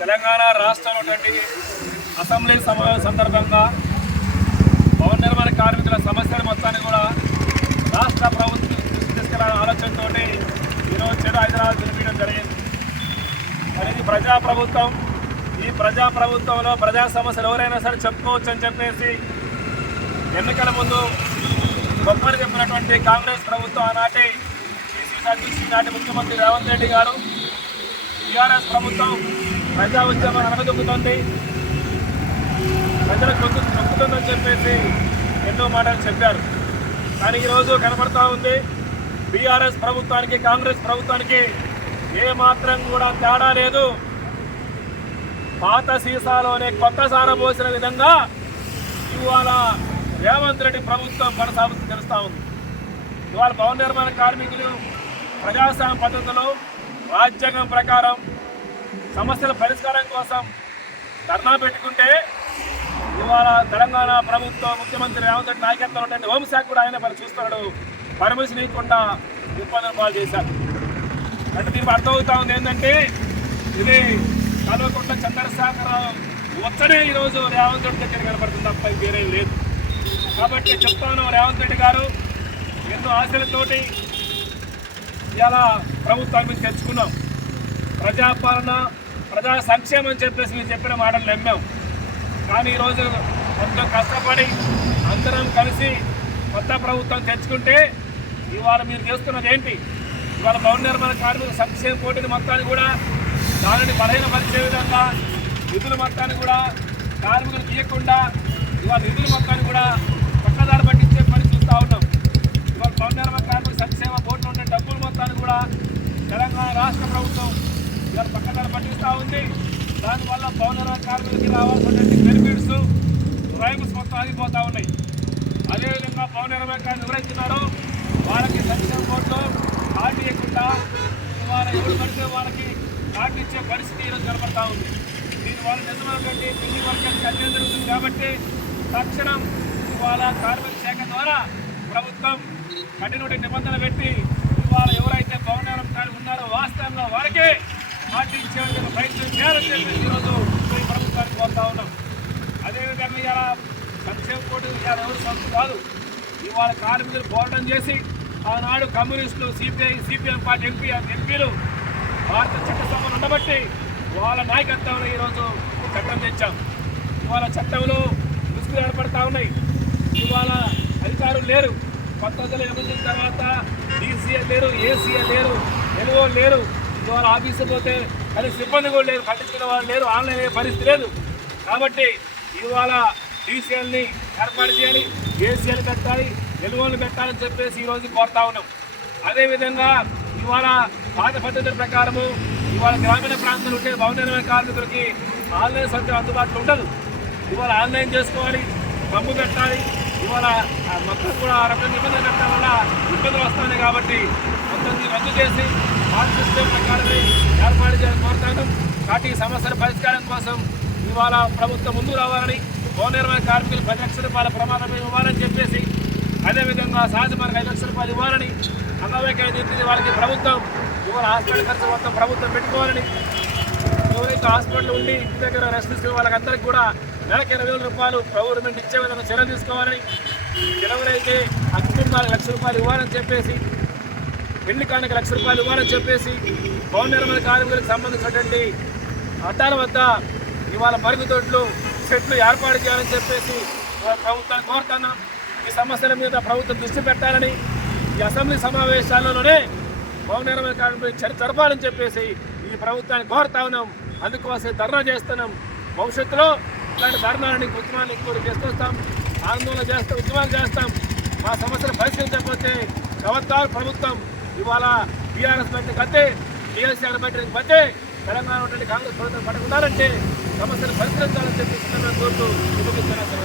తెలంగాణ రాష్ట్రంలో అసెంబ్లీ సమావేశం సందర్భంగా భవన నిర్మాణ కార్మికుల సమస్యల మొత్తాన్ని కూడా రాష్ట్ర ప్రభుత్వం దృష్టికి తీసుకెళ్ళాలనే ఆలోచనతో ఈరోజు చెడు హైదరాబాద్ వినిపించడం జరిగింది. మరి ఇది ప్రజా ప్రభుత్వం. ఈ ప్రజా ప్రభుత్వంలో ప్రజా సమస్యలు ఎవరైనా సరే చెప్పుకోవచ్చు అని చెప్పేసి ఎన్నికల ముందు గొప్పని చెప్పినటువంటి కాంగ్రెస్ ప్రభుత్వం ఆనాటి పిసిసి అధ్యక్షుడు నాటి ముఖ్యమంత్రి రేవంత్ రెడ్డి గారు టీఆర్ఎస్ ప్రభుత్వం ప్రజా ఉద్యమం అనగదొక్కుతుంది ప్రజలకు గొంతు నొక్కుతుందని చెప్పేసి ఎన్నో మాటలు చెప్పారు. కానీ ఈరోజు కనపడతా ఉంది బీఆర్ఎస్ ప్రభుత్వానికి కాంగ్రెస్ ప్రభుత్వానికి ఏ మాత్రం కూడా తేడా లేదు. పాత సీసాలోనే కొత్త సార పోసిన విధంగా ఇవాళ రేవంత్ రెడ్డి ప్రభుత్వం కొనసాగుతూ తెలుస్తూ ఉంది. ఇవాళ భవన నిర్మాణ కార్మికులు ప్రజాస్వామ్య పద్ధతిలో రాజ్యాంగం ప్రకారం సమస్యల పరిష్కారం కోసం ధర్నా పెట్టుకుంటే ఇవాళ తెలంగాణ ప్రభుత్వం ముఖ్యమంత్రి రేవంత్ రెడ్డి నాయకత్వం ఉంటే హోంశాఖ కూడా ఆయన పని చూస్తున్నాడు. పర్మిషన్ ఇవ్వకుండా ఇబ్బందులు పాలు చేశారు. అంటే దీనికి అర్థమవుతా ఉంది ఏంటంటే ఇది కల్వకుంట్ల చంద్రశేఖరరావు ఒక్కడే ఈరోజు రేవంత్ రెడ్డి దగ్గర కనపడుతుంది తప్ప వేరే లేదు. కాబట్టి చెప్తాను రేవంత్ రెడ్డి గారు ఎన్నో ఆశలతోటి ఇలా ప్రభుత్వాన్ని మేము తెచ్చుకున్నాం. ప్రజాపాలన ప్రజా సంక్షేమం అని చెప్పేసి మీరు చెప్పిన మాటలు నమ్మాం. కానీ ఈరోజు ఎంతో కష్టపడి అందరం కలిసి కొత్త ప్రభుత్వం తెచ్చుకుంటే ఇవాళ మీరు చేస్తున్నది ఏంటి? ఇవాళ భవన నిర్మాణ కార్మిక సంక్షేమ పోటీని మొత్తాన్ని కూడా దానిని బలహీనపరిచే విధంగా నిధుల మొత్తాన్ని కూడా కార్మికులకు ఇవ్వకుండా ఇవాళ నిధుల మొత్తాన్ని కూడా పక్కదారి పట్టించే పని చూస్తూ ఉన్నాం ఇవాళ భవన నిర్మాణ కార్మిక సంక్షేమ బోర్డులో ఉండే డబ్బుల మొత్తాన్ని కూడా తెలంగాణ రాష్ట్ర ప్రభుత్వం ఇలా పక్కన పట్టిస్తూ ఉంది. దానివల్ల భవన కార్మికులకి రావాల్సినటువంటి బెనిఫిట్స్ రైమ్స్ మొత్తం ఆగిపోతూ ఉన్నాయి. అదేవిధంగా భవన నిర్మాణ కార్మికులు ఎవరైతున్నారో వాళ్ళకి సంక్షేమ కోర్టు కార్డు ఇవ్వకుండా వాళ్ళ ఎవరు పడితే వాళ్ళకి కార్డు ఇచ్చే పరిస్థితి ఈరోజు కనబడతా ఉంది. దీనివల్ల నిజమైనటువంటి పిల్లి వర్గానికి అన్యాయం జరుగుతుంది కాబట్టి తక్షణం ఇవాళ కార్మిక శాఖ ద్వారా ప్రభుత్వం కఠినటువంటి నిబంధన పెట్టి వాళ్ళు ఎవరైతే పవన్ కళ్యాణ్ ఉన్నారో వాస్తవంలో వారికే పార్టీ ఇచ్చే ప్రయత్నం చేయాలని ఈరోజు ఈ ప్రభుత్వానికి కోరుతా ఉన్నాం. అదేవిధంగా ఇలా సంక్షేమ కోర్టు ఇవాళ ఎవరు సంస్థ కాదు. ఇవాళ కార్మికులు పోరాటం చేసి ఆనాడు కమ్యూనిస్టులు సిపిఐ సిపిఎం పార్టీ ఎంపీ ఎంపీలు భారత చట్టసభలు ఉండబట్టి వాళ్ళ నాయకత్వంలో ఈరోజు చట్టం తెచ్చాం. ఇవాళ చట్టంలో ముసుగులు ఏర్పడతా ఉన్నాయి. ఇవాళ అధికారులు లేరు. పంతొమ్మిది వందల ఎనిమిది తర్వాత డీసీఏ లేరు ఏసీఏ లేరు ఎన్ఓ లేరు. ఇవాళ ఆఫీసు పోతే కానీ సిబ్బంది కూడా లేరు పట్టించుకునే వాళ్ళు లేరు ఆన్లైన్ అయ్యే పరిస్థితి లేదు. కాబట్టి ఇవాళ డీసీఎల్ని ఏర్పాటు చేయాలి ఏసీఎల్ పెట్టాలి ఎలువలు పెట్టాలని చెప్పేసి ఈరోజు కోరుతా ఉన్నాం. అదేవిధంగా ఇవాళ పాత పద్ధతుల ప్రకారము ఇవాళ గ్రామీణ ప్రాంతాలు ఉండే భవన నిర్మాణ కార్మికులకి ఆన్లైన్ సౌకర్యం అందుబాటులో ఉండదు. ఇవాళ ఆన్లైన్ చేసుకోవాలి డబ్బు పెట్టాలి ఇవాళ మొత్తం కూడా ఆ రకం నిబంధనలు పెట్టడం వల్ల ఇబ్బందులు వస్తున్నాయి కాబట్టి మొత్తం రద్దు చేసి పాత సిస్టమ్ ప్రకారమే ఏర్పాటు చేయాలని కోరుతాను. కాబట్టి సమస్యల పరిష్కారం కోసం ఇవాళ ప్రభుత్వం ముందు రావాలని భవన నిర్మాణ కార్మికులు పది లక్షల రూపాయల ప్రమాణం ఇవ్వాలని చెప్పేసి అదేవిధంగా సహజ మనకు ఐదు లక్షల రూపాయలు ఇవ్వాలని అంగవైకల్యం తీర్చి వాళ్ళకి ప్రభుత్వం ఇవాళ హాస్పిటల్ ఖర్చు మొత్తం ప్రభుత్వం పెట్టుకోవాలని ఎవరైతే హాస్పిటల్ ఉండి ఇంటి దగ్గర రెస్ట్ తీసుకునే వాళ్ళకందరికీ కూడా నెలకు ఇరవై వేల రూపాయలు గవర్నమెంట్ ఇచ్చే విధంగా చర్య తీసుకోవాలని ఎవరైతే అగ్నికుటుంబాలకు లక్ష రూపాయలు ఇవ్వాలని చెప్పేసి పెళ్ళి కానికి లక్ష రూపాయలు ఇవ్వాలని చెప్పేసి భవన నిర్మాణ కార్మికులకు సంబంధించినటువంటి అడ్డాల వద్ద ఇవాళ మరుగుదొడ్లు చెట్లు ఏర్పాటు చేయాలని చెప్పేసి ప్రభుత్వాన్ని కోరుతున్నాం. ఈ సమస్యల మీద ప్రభుత్వం దృష్టి పెట్టాలని ఈ అసెంబ్లీ సమావేశాలలోనే భవన నిర్మాణ కార్మికులు చర్య జరపాలని చెప్పేసి ఈ ప్రభుత్వాన్ని కోరుతా ఉన్నాం. అందుకోసం ధర్నా చేస్తున్నాం. భవిష్యత్తులో ఇట్లాంటి ధర్నాలని ఉద్యమాలు ఇంకోటి చేస్తాం ఆందోళన చేస్తాం ఉద్యమాలు చేస్తాం మా సమస్యలు పరిష్కరించకపోతే ప్రభుత్వాలు ప్రభుత్వం ఇవాళ బీఆర్ఎస్ పార్టీ కత్తే టీఎల్సీ ఆర్ పార్టీ పత్తే తెలంగాణ ఉన్నటువంటి కాంగ్రెస్ ప్రభుత్వం పట్టుకున్నారంటే సమస్యలు పరిష్కరించాలని చెప్పి కోరుతూ విభజిస్తున్నారు